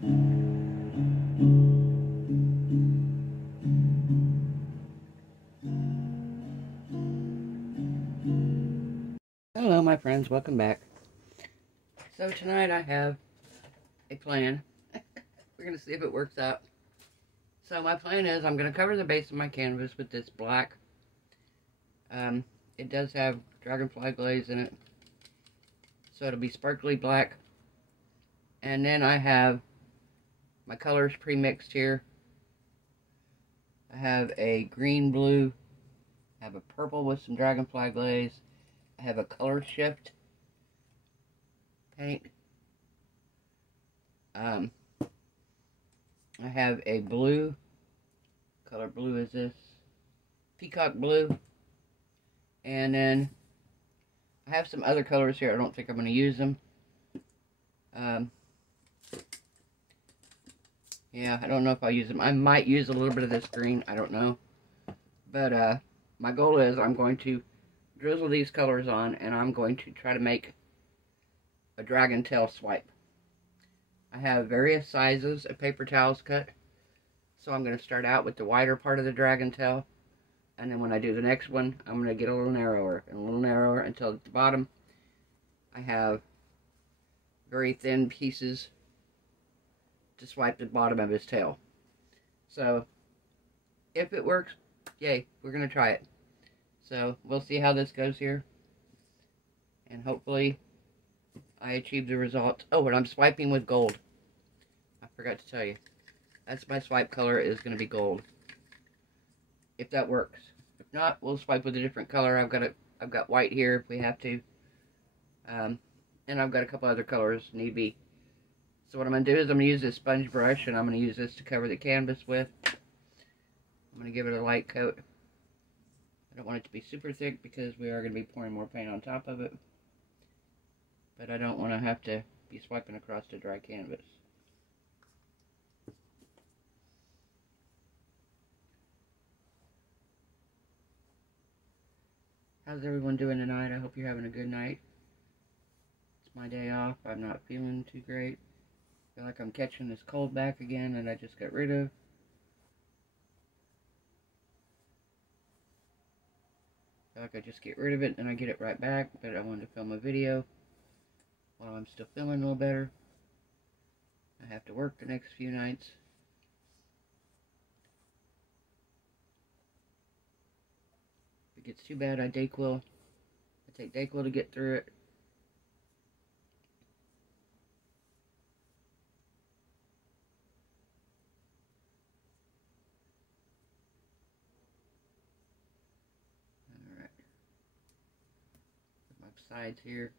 Hello my friends, welcome back. So tonight I have a plan. We're going to see if it works out. So my plan is I'm going to cover the base of my canvas with this black. It does have dragonfly glaze in it, so it'll be sparkly black. And then I have my colors pre-mixed here. I have a green blue, I have a purple with some dragonfly glaze, I have a color shift paint, I have a blue, color blue is this, peacock blue, and then I have some other colors here. I don't think I'm going to use them. Yeah, I don't know if I'll use them. I might use a little bit of this green, I don't know. But my goal is I'm going to drizzle these colors on, and I'm going to try to make a dragon tail swipe. I have various sizes of paper towels cut, so I'm going to start out with the wider part of the dragon tail, and then when I do the next one, I'm going to get a little narrower and a little narrower until at the bottom I have very thin pieces to swipe the bottom of his tail. So if it works, yay, we're going to try it. So we'll see how this goes here, and hopefully I achieve the result. Oh, and I'm swiping with gold. I forgot to tell you. That's my swipe color, is going to be gold. If that works. If not, we'll swipe with a different color. I've got white here if we have to. And I've got a couple other colors need be. So what I'm going to do is I'm going to use this sponge brush, and I'm going to use this to cover the canvas with. I'm going to give it a light coat. I don't want it to be super thick because we are going to be pouring more paint on top of it. But I don't want to have to be swiping across the dry canvas. How's everyone doing tonight? I hope you're having a good night. It's my day off. I'm not feeling too great. I feel like I'm catching this cold back again that I just got rid of. I feel like I just get rid of it and I get it right back, but I wanted to film a video while I'm still feeling a little better. I have to work the next few nights. If it gets too bad, I Dayquil. I take Dayquil to get through it. Alright. My sides here.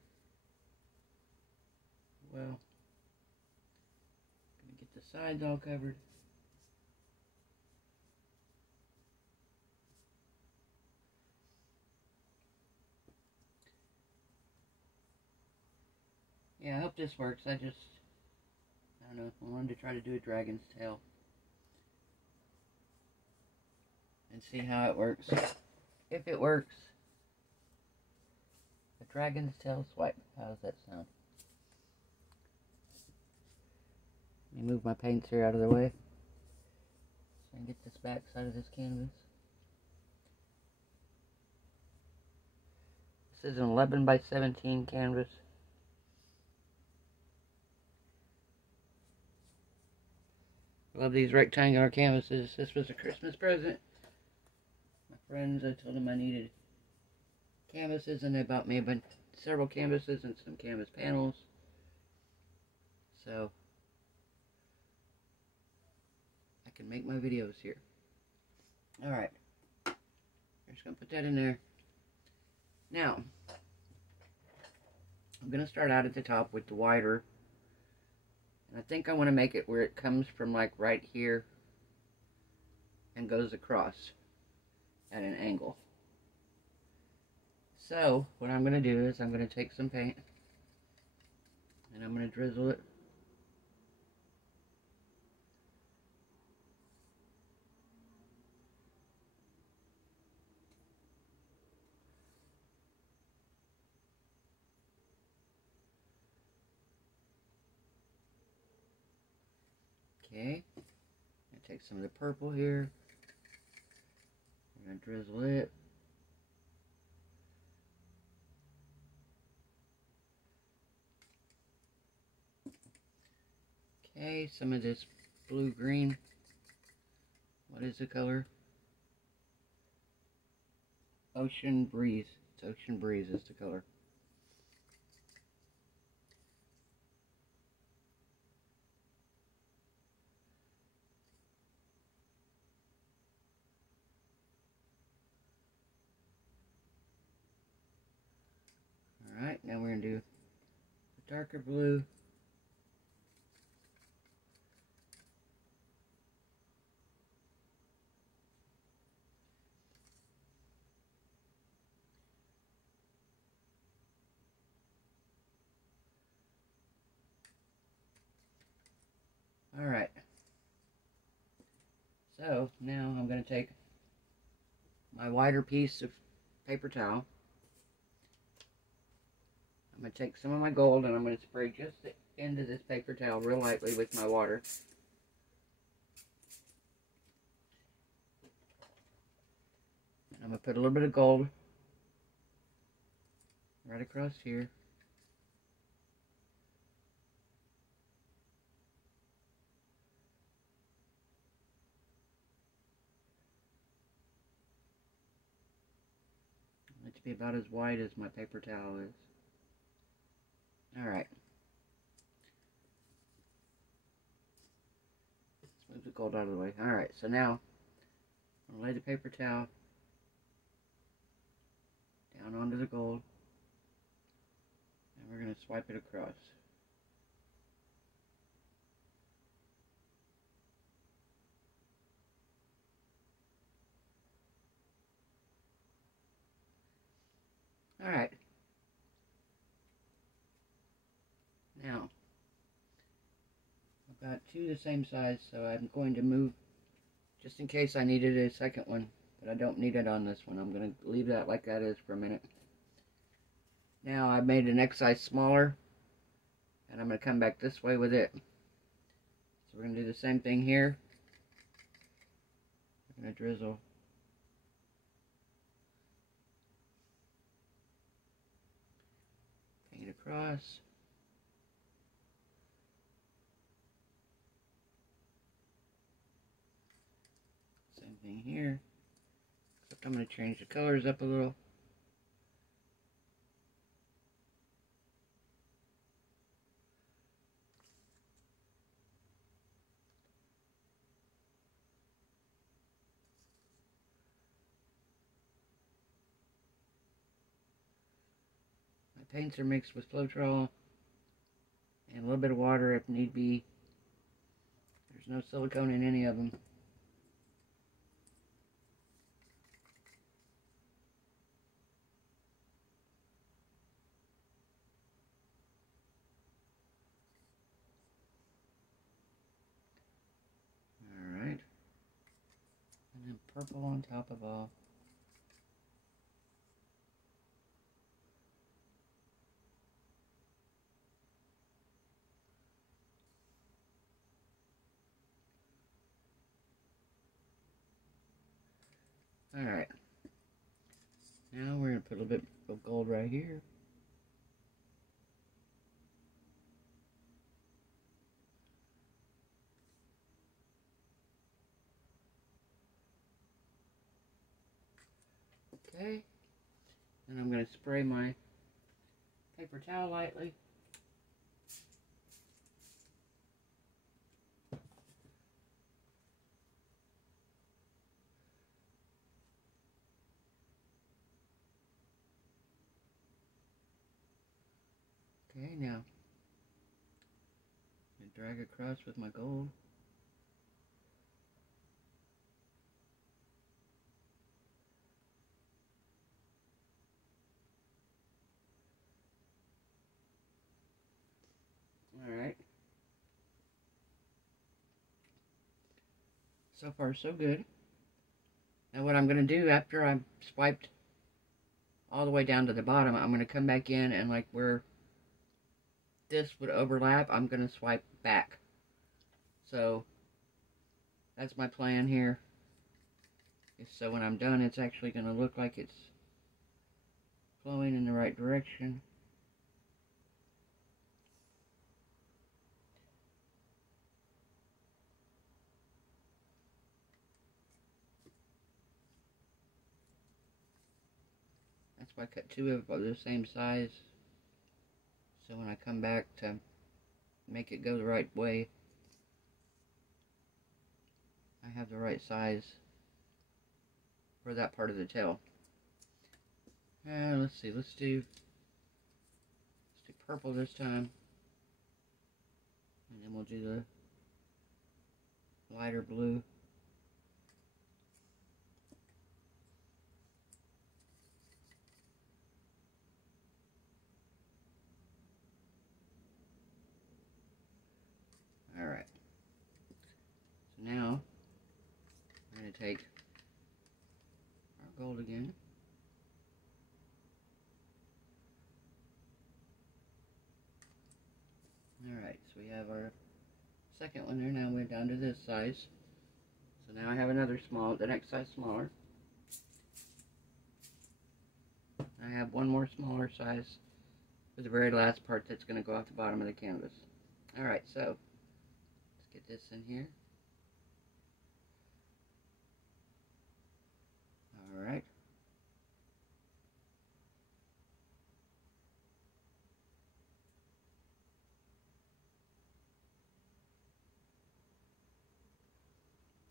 Well, gonna get the sides all covered. Yeah, I hope this works. I don't know, I wanted to try to do a dragon's tail and see how it works. If it works, a dragon's tail swipe. How does that sound? Let me move my paints here out of the way so I can get this back side of this canvas. This is an 11 by 17 canvas. I love these rectangular canvases. This was a Christmas present. My friends, I told them I needed canvases, and they bought me several canvases and some canvas panels. So I can make my videos here. Alright. I'm just going to put that in there. Now, I'm going to start out at the top with the wider. And I think I want to make it where it comes from like right here and goes across at an angle. So, what I'm going to do is I'm going to take some paint and I'm going to drizzle it. Okay, I take some of the purple here. I'm going to drizzle it. Okay, some of this blue-green. What is the color? Ocean Breeze. It's Ocean Breeze is the color. Alright, now we're going to do the darker blue. Alright, so now I'm going to take my wider piece of paper towel. I'm going to take some of my gold and I'm going to spray just the end of this paper towel real lightly with my water. And I'm going to put a little bit of gold right across here. It to be about as wide as my paper towel is. Alright. Let's move the gold out of the way. Alright, so now I'm going to lay the paper towel down onto the gold. And we're going to swipe it across. Alright. Now, I've got two the same size, so I'm going to move, just in case I needed a second one, but I don't need it on this one. I'm going to leave that like that is for a minute. Now I've made the next size smaller, and I'm going to come back this way with it. So we're going to do the same thing here. I'm going to drizzle. Paint across. Same thing here. Except I'm going to change the colors up a little. My paints are mixed with Floetrol and a little bit of water if need be. There's no silicone in any of them. Alright. And then purple on top of all. Alright. Now we're going to put a little bit of gold right here. Okay. And I'm going to spray my paper towel lightly. Okay, now I drag across with my gold. Alright. So far, so good. Now what I'm going to do after I've swiped all the way down to the bottom, I'm going to come back in and like where this would overlap, I'm going to swipe back. So that's my plan here. So when I'm done, it's actually going to look like it's flowing in the right direction. That's why I cut two of the same size. So when I come back to make it go the right way, I have the right size for that part of the tail. Let's see, let's do purple this time. And then we'll do the lighter blue. Alright. So now, I'm going to take our gold again. Alright, so we have our second one there. Now we're down to this size. So now I have another small, the next size smaller. I have one more smaller size for the very last part that's going to go off the bottom of the canvas. Alright, so let's get this in here. Alright.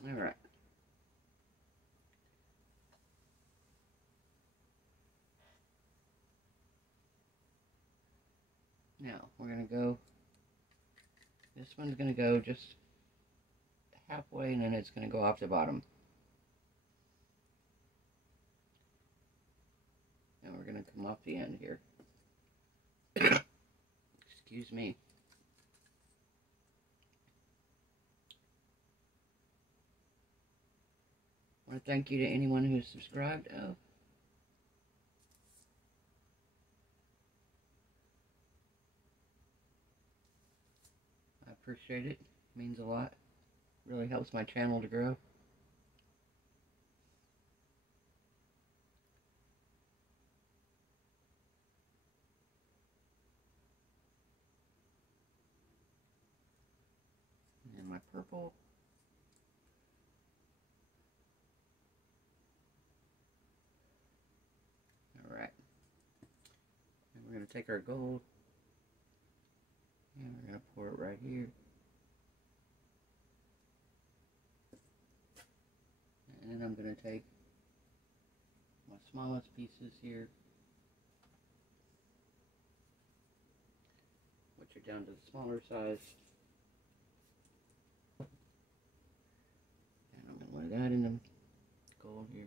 Alright. Now, we're going to go, this one's going to go just halfway, and then it's going to go off the bottom. And we're going to come off the end here. Excuse me. I want to thank you to anyone who's subscribed. Oh. I appreciate it. It means a lot. Really helps my channel to grow. And my purple. Alright. And we're going to take our gold. And we're going to pour it right here. And then I'm going to take my smallest pieces here, which are down to the smaller size. And I'm going to lay that in the gold here.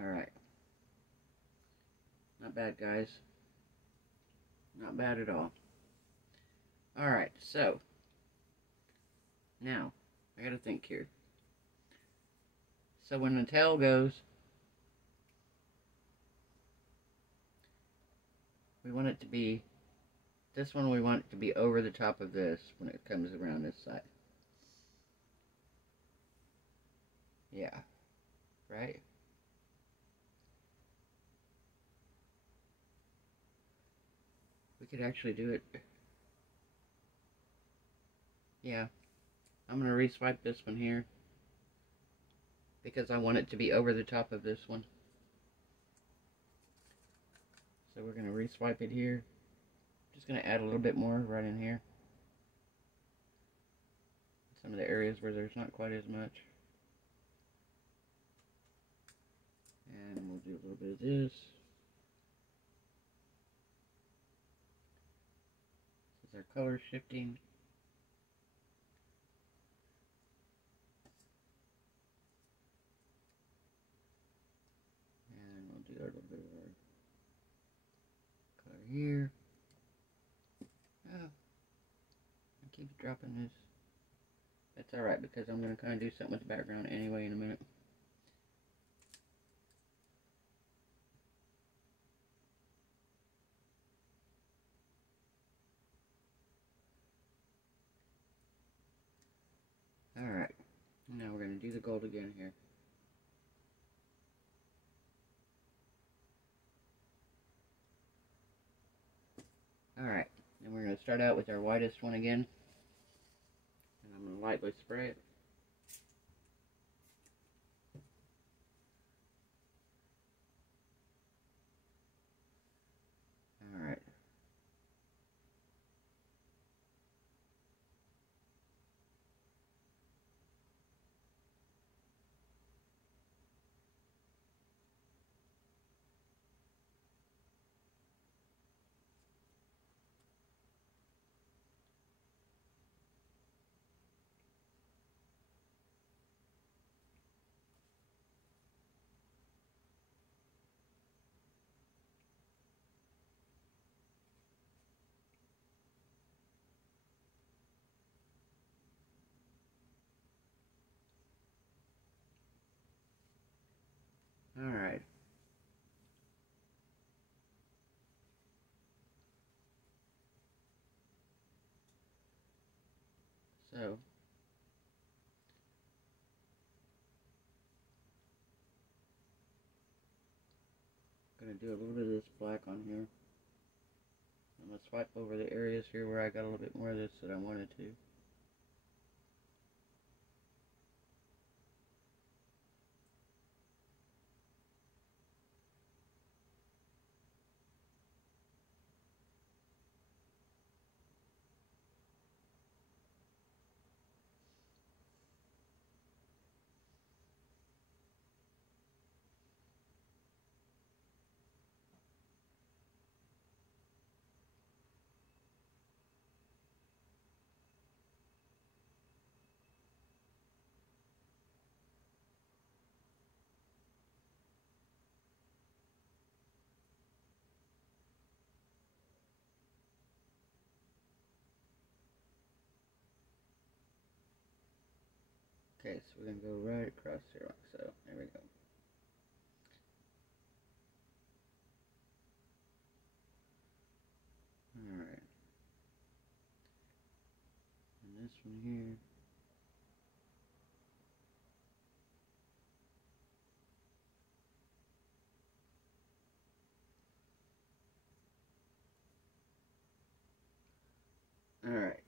Alright. Not bad, guys. Not bad at all. Alright, so now I gotta think here. So when the tail goes, we want it to be, this one we want it to be over the top of this when it comes around this side. Yeah. Right? We could actually do it. Yeah. I'm going to re-swipe this one here, because I want it to be over the top of this one. So we're going to re-swipe it here. Just going to add a little bit more right in here. Some of the areas where there's not quite as much. And we'll do a little bit of this. This is our color shifting. And we'll do a little bit of our color here. Oh, I keep dropping this. That's alright, because I'm going to kind of do something with the background anyway in a minute. do the gold again here. Alright, then we're going to start out with our whitest one again. And I'm going to lightly spray it. Alright. Alright. So, I'm going to do a little bit of this black on here. I'm going to swipe over the areas here where I got a little bit more of this that I wanted to. Okay, so we're going to go right across here like so. There we go. Alright. And this one here. Alright.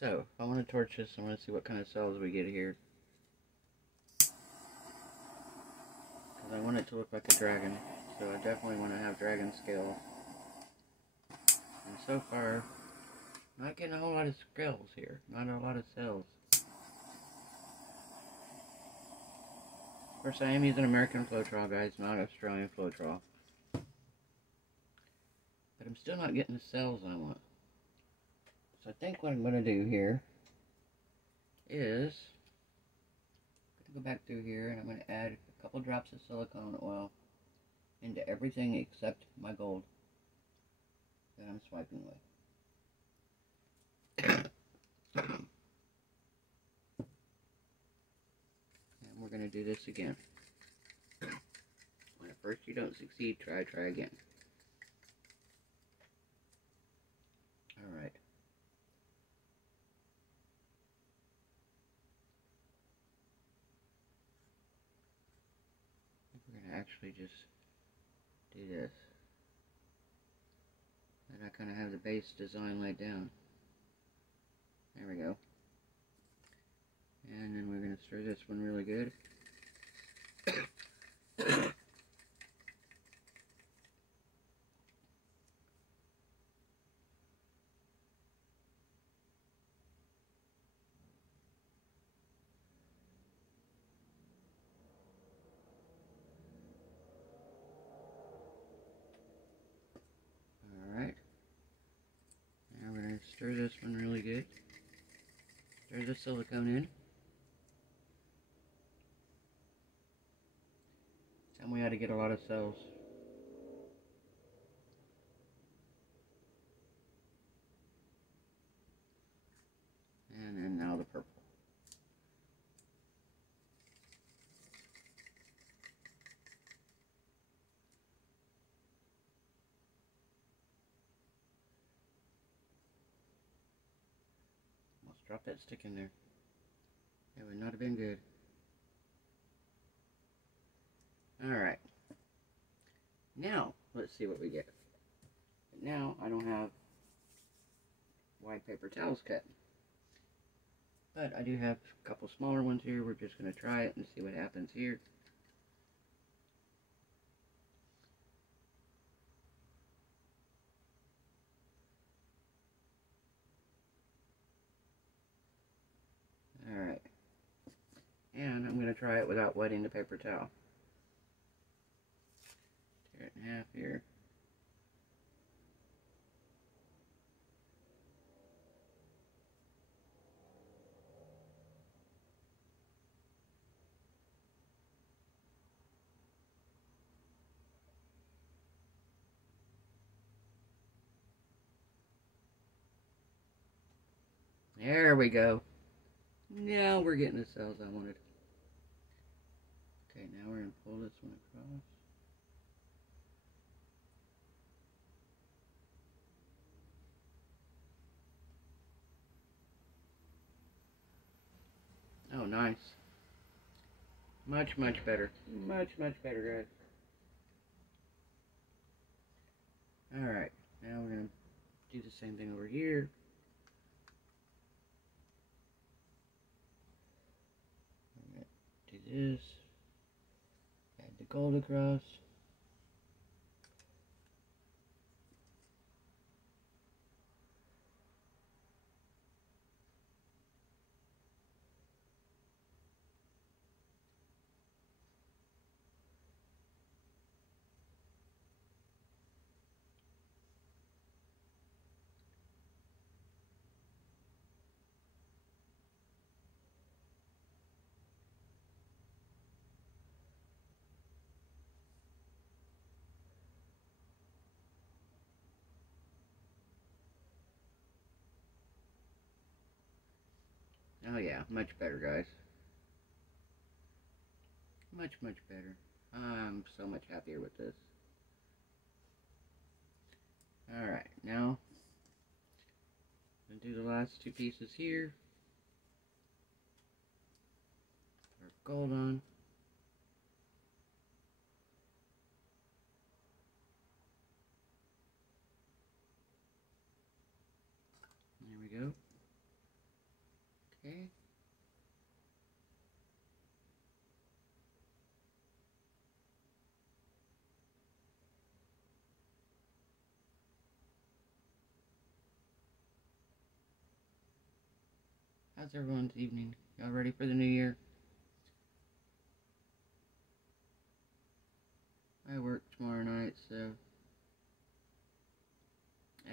So, if I want to torch this, I want to see what kind of cells we get here. Because I want it to look like a dragon. So I definitely want to have dragon scale. And so far, not getting a whole lot of scales here. Not a lot of cells. Of course, I am using American Floetrol, guys, not Australian Floetrol. But I'm still not getting the cells I want. So I think what I'm going to do here is I'm going to go back through here and I'm going to add a couple drops of silicone oil into everything except my gold that I'm swiping with. And we're going to do this again. When at first you don't succeed, try again. Alright. We're going to actually just do this. And I kind of have the base design laid down. There we go. And then we're going to stir this one really good. Alright. Now we're going to stir this one really good. Stir the silicone in. And we ought to get a lot of cells. And then now the purple. drop that stick in there. That would not have been good. Alright. Now, let's see what we get. But now, I don't have white paper towels cut. But I do have a couple smaller ones here. We're just going to try it and see what happens here. Alright. And I'm going to try it without wetting the paper towel. Tear it in half here. There we go. Now we're getting the cells I wanted. Okay, now we're going to pull this one across. Oh, nice. Much, much better. Much, much better, guys. Alright, now we're going to do the same thing over here. I'm going to do this. Add the gold across. Oh yeah, much better, guys. Much, much better. I'm so much happier with this. Alright, now I'm going to do the last two pieces here. Put our gold on. There we go. Okay. How's everyone's evening? Y'all ready for the new year? I work tomorrow night, so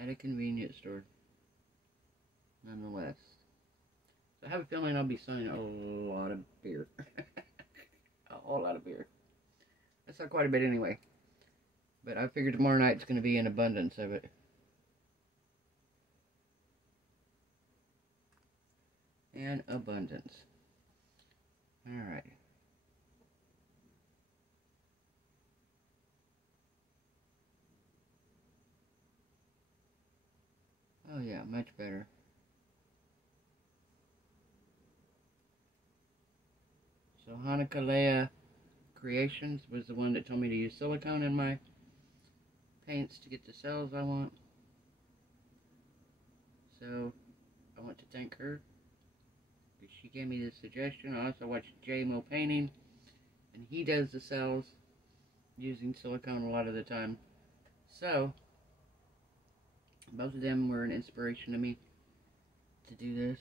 at a convenience store, nonetheless. So I have a feeling I'll be selling a lot of beer. A whole lot of beer. That's not quite a bit anyway. But I figured tomorrow night's going to be an abundance of it. An abundance. Alright. Oh yeah, much better. So Hanukkah Leia Creations was the one that told me to use silicone in my paints to get the cells I want. So I want to thank her. She gave me this suggestion. I also watched J-Mo Painting, and he does the cells using silicone a lot of the time. So both of them were an inspiration to me to do this.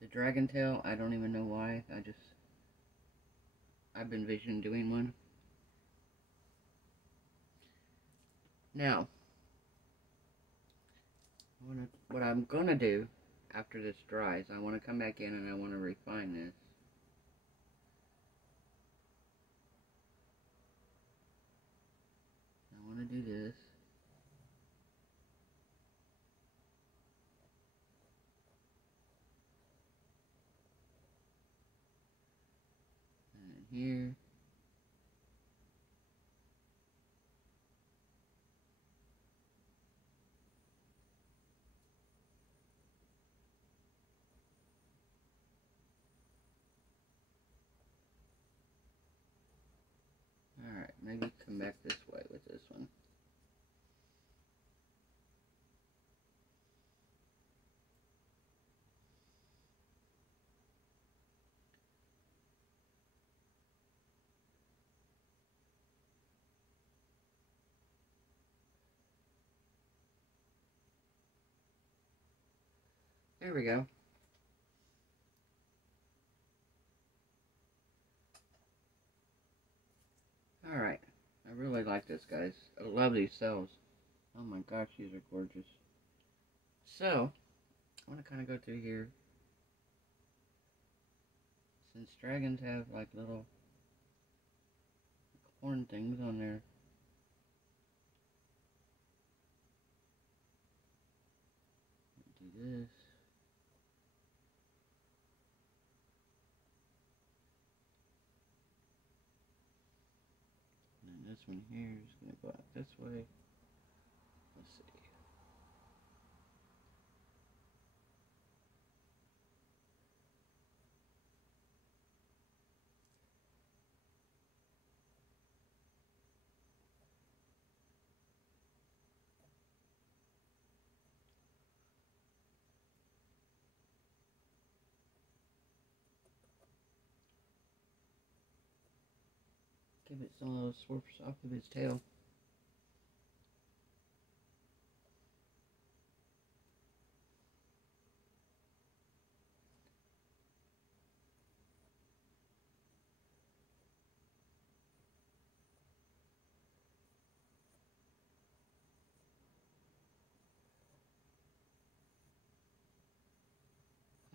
The dragon tail, I don't even know why. I've been envisioning doing one. Now, what I'm gonna do after this dries, I want to come back in and I want to refine this. I want to do this. And here. back this way with this one. There we go. Alright. I really like this, guys. I love these cells. Oh my gosh, these are gorgeous. So, I want to kind of go through here. Since dragons have like little horn things on there. Do this. And then this one here is going to go out this way. Let's see. Give it some of those swirls off of its tail.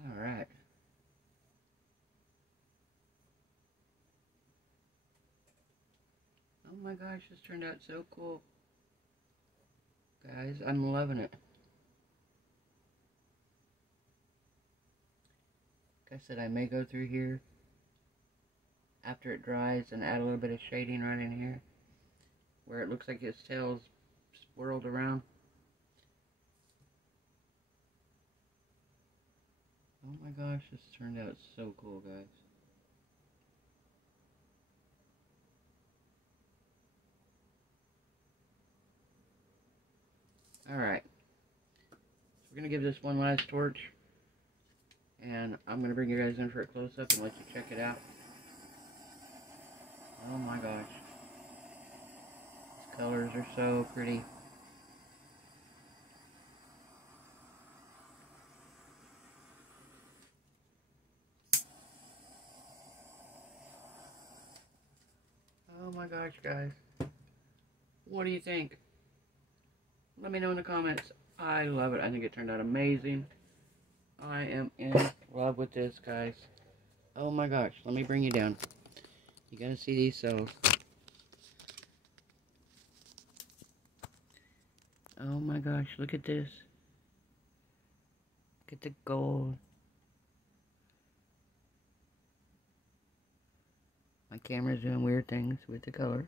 Alright. Oh my gosh, this turned out so cool. Guys, I'm loving it. Like I said, I may go through here after it dries and add a little bit of shading right in here where it looks like its tail's swirled around. Oh my gosh, this turned out so cool, guys. Alright, so we're going to give this one last torch, and I'm going to bring you guys in for a close-up and let you check it out. Oh my gosh. These colors are so pretty. Oh my gosh, guys. What do you think? Let me know in the comments. I love it. I think it turned out amazing. I am in love with this, guys. Oh my gosh. Let me bring you down. You gotta see these cells. Oh my gosh. Look at this. Look at the gold. My camera's doing weird things with the color.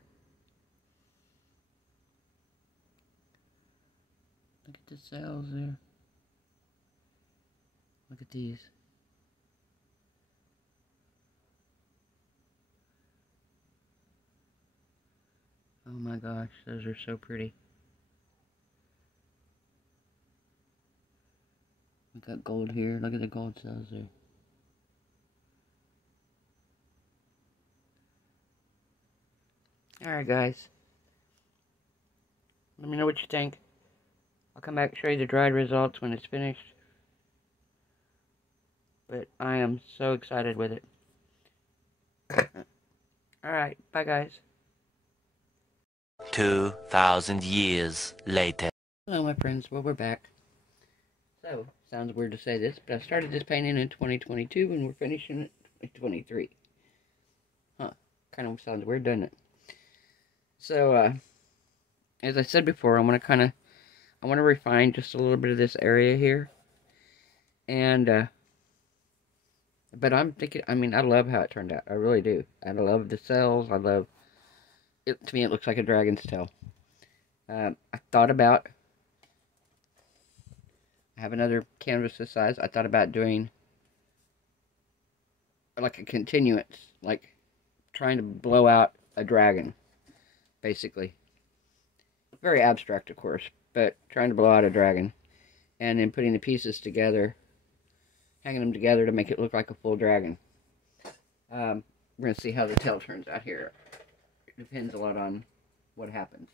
Look at the cells there. Look at these. Oh my gosh, those are so pretty. We got gold here. Look at the gold cells there. Alright guys. Let me know what you think. I'll come back and show you the dried results when it's finished. But I am so excited with it. Alright, bye guys. 2,000 years later. Hello my friends, well we're back. So, sounds weird to say this, but I started this painting in 2022 and we're finishing it in 2023. Huh, kind of sounds weird, doesn't it? So, as I said before, I want to refine just a little bit of this area here. And, but I'm thinking, I mean, I love how it turned out. I really do. I love the cells. I love it. To me, it looks like a dragon's tail. I thought about, I have another canvas this size. I thought about doing like a continuance, like trying to blow out a dragon. basically. Very abstract, of course, but trying to blow out a dragon. And then putting the pieces together, hanging them together to make it look like a full dragon. We're going to see how the tail turns out here. It depends a lot on what happens.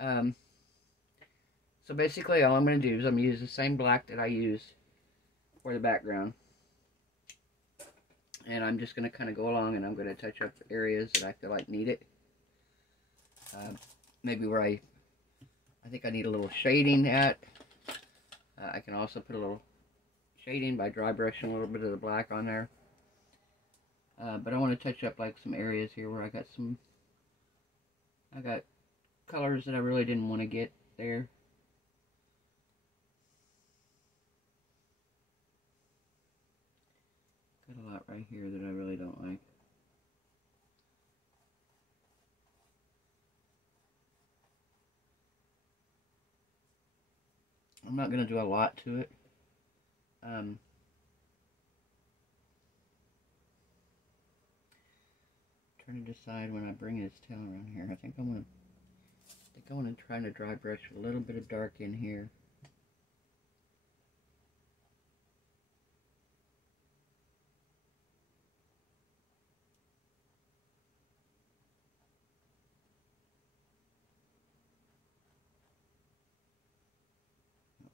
So basically all I'm going to do is I'm going to use the same black that I used for the background. And I'm just going to kind of go along and I'm going to touch up areas that I feel like need it. Maybe where I think I need a little shading at. I can also put a little shading by dry brushing a little bit of the black on there. But I want to touch up like some areas here where I got colors that I really didn't want to get there. Got a lot right here that I really don't like. I'm not going to do a lot to it. Trying to decide when I bring his tail around here. I think I want to try to dry brush a little bit of dark in here.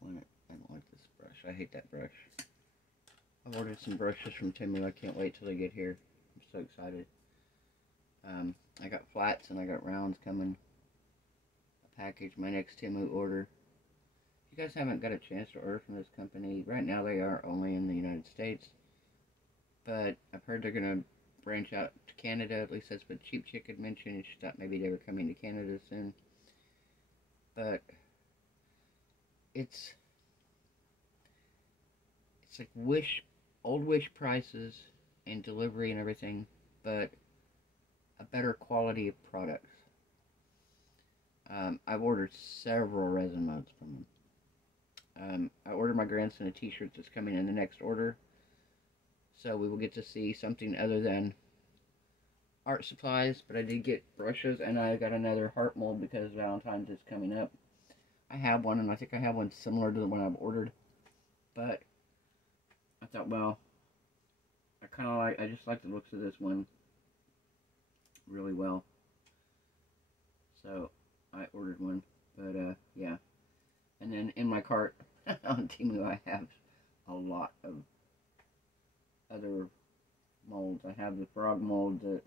I don't like this brush. I hate that brush. I've ordered some brushes from Temu. I can't wait till they get here. I'm so excited. I got flats and I got rounds coming. A package, my next Temu order. If you guys haven't got a chance to order from this company, right now they are only in the United States. But I've heard they're going to branch out to Canada. At least that's what Cheap Chick had mentioned. She thought maybe they were coming to Canada soon. But it's like old Wish prices and delivery and everything, but a better quality of products. I've ordered several resin modes from them. I ordered my grandson a t-shirt that's coming in the next order, so we will get to see something other than art supplies, but I did get brushes, and I got another heart mold because Valentine's is coming up. I have one, and I think I have one similar to the one I've ordered, but I thought, well, I just like the looks of this one really well. So I ordered one, but yeah. And then in my cart on Temu, I have a lot of other molds. I have the frog mold that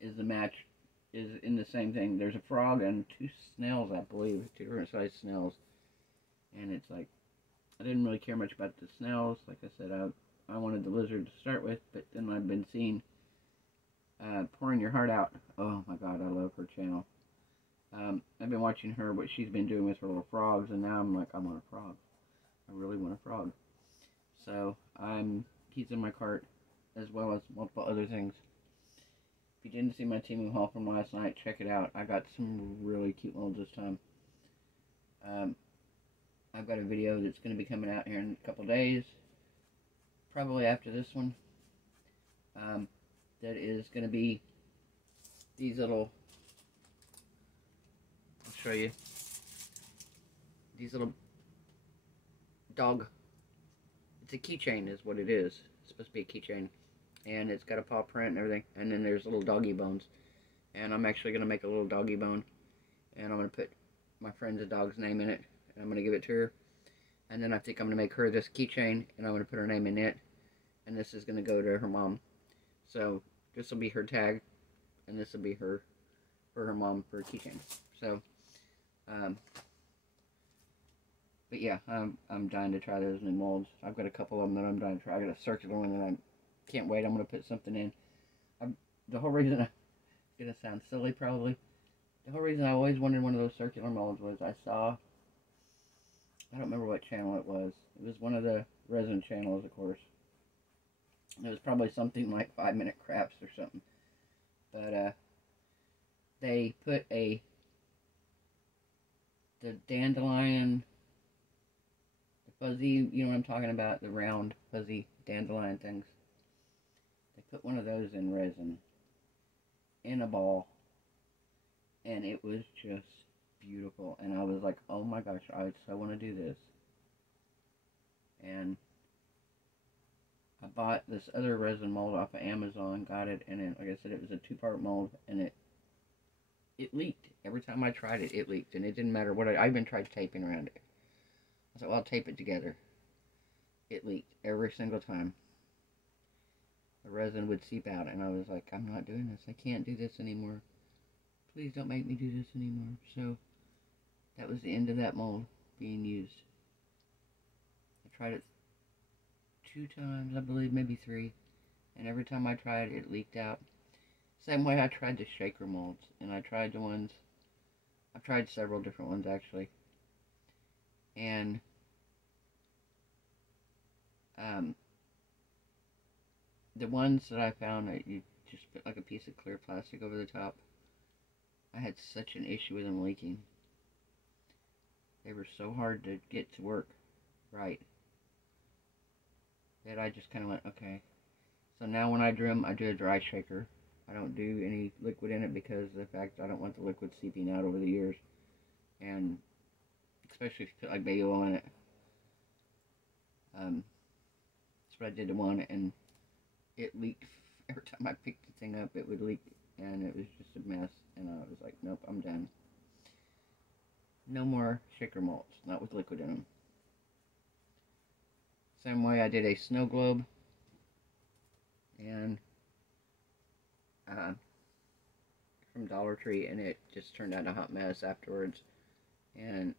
is the match, is in the same thing. There's a frog and two snails, I believe, two different sized snails. And it's like, I didn't really care much about the snails. Like I said, I wanted the lizard to start with, but then I've been seeing Pouring Your Heart Out. Oh my god, I love her channel. I've been watching her, what she's been doing with her little frogs, and now I'm like, I want a frog. I really want a frog. So, he's in my cart, as well as multiple other things. If you didn't see my Temu haul from last night, check it out. I got some really cute molds this time. I've got a video that's going to be coming out here in a couple days, probably after this one. That is going to be these little, I'll show you, these little dog, it's a keychain is what it is. It's supposed to be a keychain, and it's got a paw print and everything, and then there's little doggy bones, and I'm actually going to make a little doggy bone, and I'm going to put my friend's dog's name in it, and I'm going to give it to her, and then I think I'm going to make her this keychain, and I'm going to put her name in it, and this is going to go to her mom. So this will be her tag, and this will be her for her mom for a keychain. So, but yeah, I'm dying to try those new molds. I've got a couple of them that I'm dying to try. I got a circular one that I can't wait. I'm going to put something in. The whole reason, it's going to sound silly probably, the whole reason I always wanted one of those circular molds was I saw, I don't remember what channel it was. It was one of the resin channels, of course. It was probably something like 5 Minute Crafts or something. But, they put the dandelion, the fuzzy, you know what I'm talking about, the round, fuzzy dandelion things. They put one of those in resin, in a ball, And it was just beautiful. And I was like, oh my gosh, I so want to do this. And I bought this other resin mold off of Amazon, got it, and it, like I said, it was a 2-part mold, and it leaked. Every time I tried it, it leaked, and it didn't matter what I even tried taping around it. I said, well, I'll tape it together. It leaked every single time. The resin would seep out, and I was like, I'm not doing this. I can't do this anymore. Please don't make me do this anymore. So that was the end of that mold being used. I tried it 2 times, I believe, maybe 3, and every time I tried it leaked out. Same way I tried the shaker molds, and I tried the ones, I've tried several different ones actually, and the ones that I found that you just put like a piece of clear plastic over the top, I had such an issue with them leaking. They were so hard to get to work right that I just kind of went, okay. So now when I drew them, I do a dry shaker. I don't do any liquid in it because of the fact I don't want the liquid seeping out over the years. And especially if you put like baby oil in it. That's what I did to one, and it leaked. Every time I picked the thing up, it would leak, and it was just a mess. And I was like, nope, I'm done. No more shaker molds, not with liquid in them. Same way I did a snow globe, and from Dollar Tree, and it just turned out a hot mess afterwards. And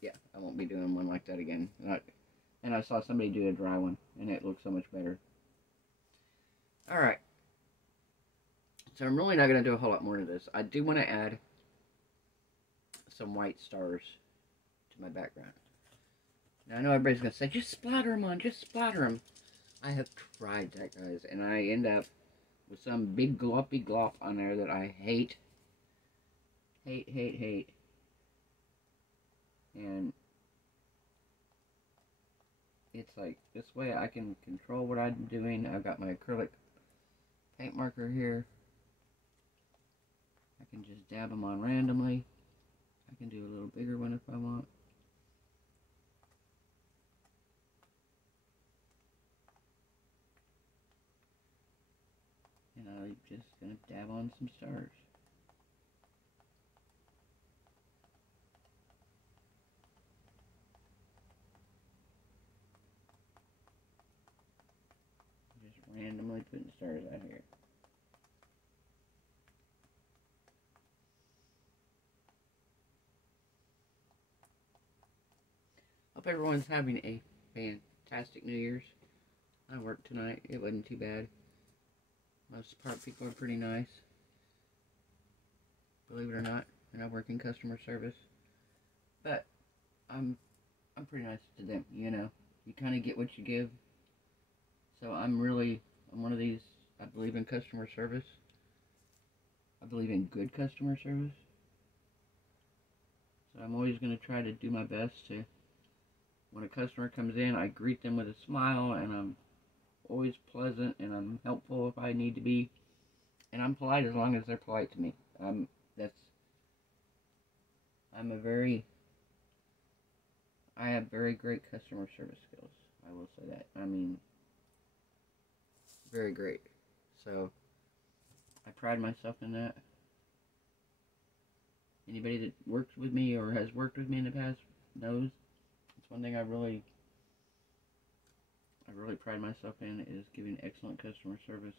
yeah, I won't be doing one like that again. And I saw somebody do a dry one, and it looked so much better. Alright, so I'm really not going to do a whole lot more to this. I do want to add some white stars to my background. Now I know everybody's going to say, just splatter them on, just splatter them. I have tried that, guys, and I end up with some big gloppy glop on there that I hate. Hate. And it's like, this way I can control what I'm doing. I've got my acrylic paint marker here. I can just dab them on randomly. I can do a little bigger one if I want. And I'm just going to dab on some stars. Just randomly putting stars out here. Hope everyone's having a fantastic New Year's. I worked tonight. It wasn't too bad. Most part people are pretty nice. Believe it or not, and I work in customer service. But I'm pretty nice to them, you know. You kind of get what you give. So I'm one of these, I believe in customer service. I believe in good customer service. So I'm always going to try to do my best to, when a customer comes in, I greet them with a smile, and I'm always pleasant, and I'm helpful if I need to be, and I'm polite as long as they're polite to me. I have very great customer service skills. I will say that. I mean, very great. So, I pride myself in that. Anybody that works with me or has worked with me in the past knows it's one thing I really pride myself in, is giving excellent customer service.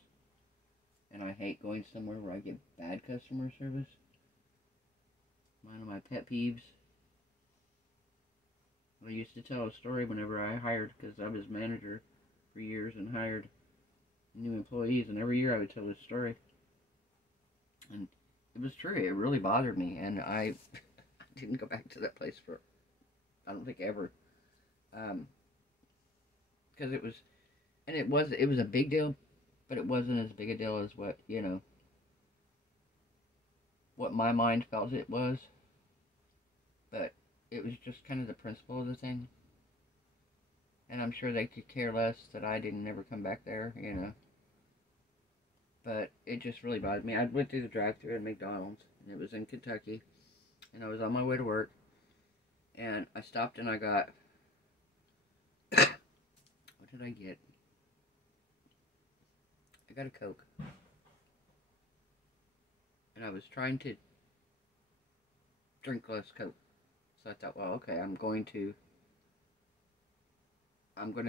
And I hate going somewhere where I get bad customer service. One of my pet peeves. I used to tell a story whenever I hired, because I was manager for years and hired new employees, and every year I would tell this story. And it was true. It really bothered me, and I didn't go back to that place for, I don't think, ever. Because it was a big deal, but it wasn't as big a deal as what, you know, what my mind felt it was. But it was just kind of the principle of the thing. And I'm sure they could care less that I didn't ever come back there, you know. but it just really bothered me. I went through the drive-thru at McDonald's, and it was in Kentucky, and I was on my way to work, and I stopped and I got, what did I get? I got a Coke, and I was trying to drink less Coke, so I thought, well, okay, I'm going to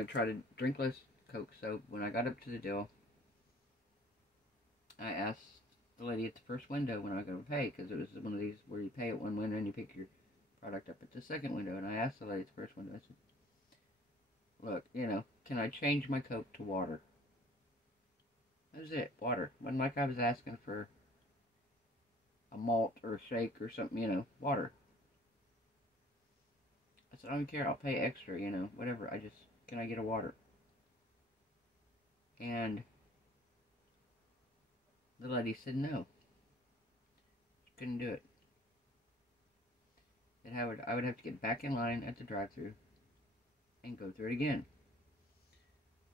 try to drink less Coke. So when I got up to the deal, I asked the lady at the first window when I was going to pay, because it was one of these where you pay at one window and you pick your product up at the second window. And I asked the lady at the first window, I said, look, can I change my Coke to water? That was it, water. Wasn't like I was asking for a malt or a shake or something, water. I said, I don't care, I'll pay extra, whatever, can I get a water? And the lady said no. She couldn't do it. And I would have to get back in line at the drive-thru and go through it again.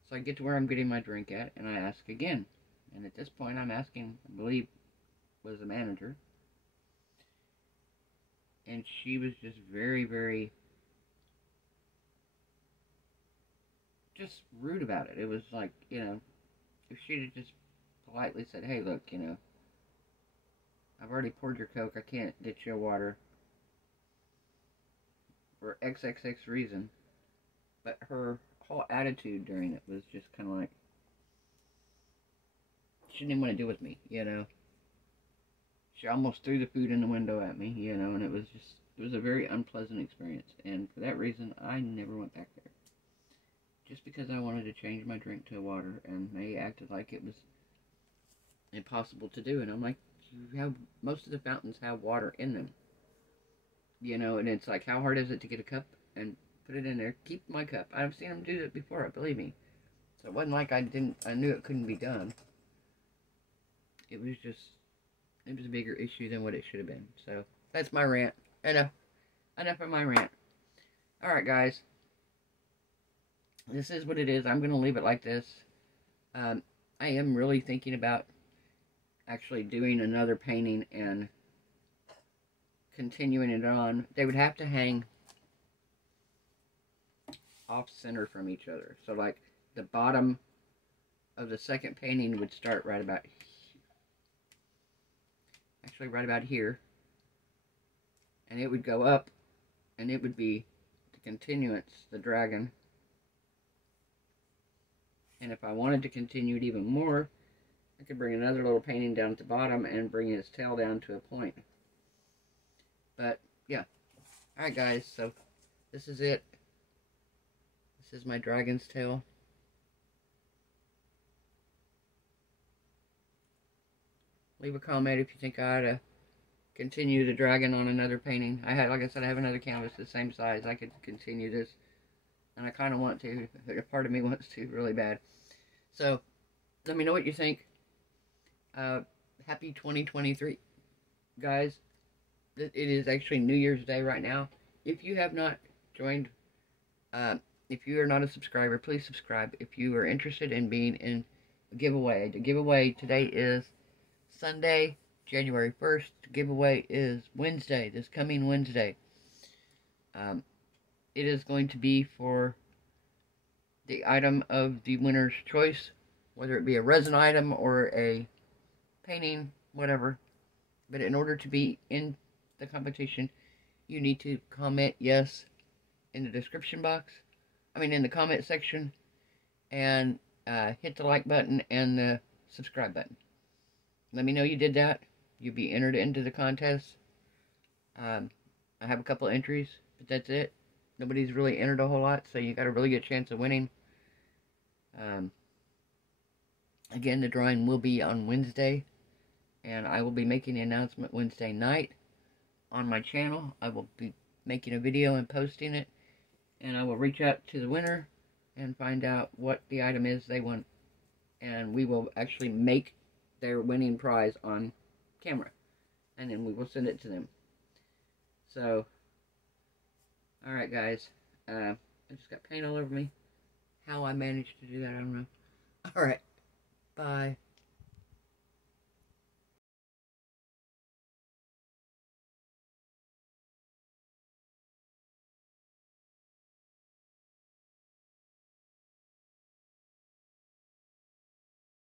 So I get to where I'm getting my drink at, and I ask again. And at this point, I'm asking, I believe, was the manager. And she was just very, very, just rude about it. It was like, if she'd have just politely said, hey, look, I've already poured your Coke, I can't get you a water for XXX reason. But her whole attitude during it was just kind of like, she didn't want to deal with me, She almost threw the food in the window at me, and it was a very unpleasant experience. And for that reason, I never went back there. Just because I wanted to change my drink to water, and they acted like it was impossible to do. And I'm like, most of the fountains have water in them. And it's like, how hard is it to get a cup and put it in there? Keep my cup. I've seen them do that before, believe me. So it wasn't like I knew it couldn't be done. It was a bigger issue than what it should have been. So that's my rant. Enough of my rant. Alright, guys. This is what it is. I'm going to leave it like this. I am really thinking about actually doing another painting and continuing it on. They would have to hang off center from each other. So like the bottom of the second painting would start right about here, and it would go up, and it would be the continuance, the dragon. And if I wanted to continue it even more, I could bring another little painting down at the bottom and bring his tail down to a point. But yeah, alright guys, so this is it. This is my dragon's tail. Leave a comment if you think I ought to continue the dragon on another painting. Like I said, I have another canvas the same size. I could continue this, and I kind of want to. A part of me wants to really bad. So, let me know what you think. Happy 2023, guys. It is actually New Year's Day right now. If you have not joined, if you are not a subscriber, please subscribe. If you are interested in being in a giveaway, the giveaway today is Sunday, January 1st. The giveaway is Wednesday, this coming Wednesday. It is going to be for the item of the winner's choice, whether it be a resin item or a painting, whatever. But in order to be in the competition, you need to comment yes in the description box. In the comment section, and hit the like button and the subscribe button. Let me know you did that. You'll be entered into the contest. I have a couple entries, but that's it. Nobody's really entered a whole lot, so you got a really good chance of winning. Again, the drawing will be on Wednesday, and I will be making the announcement Wednesday night on my channel. I will be making a video and posting it, and I will reach out to the winner and find out what the item is they want, and we will actually make their winning prize on camera, and then we will send it to them. So, alright guys, I just got paint all over me. How I managed to do that, I don't know. Alright, bye.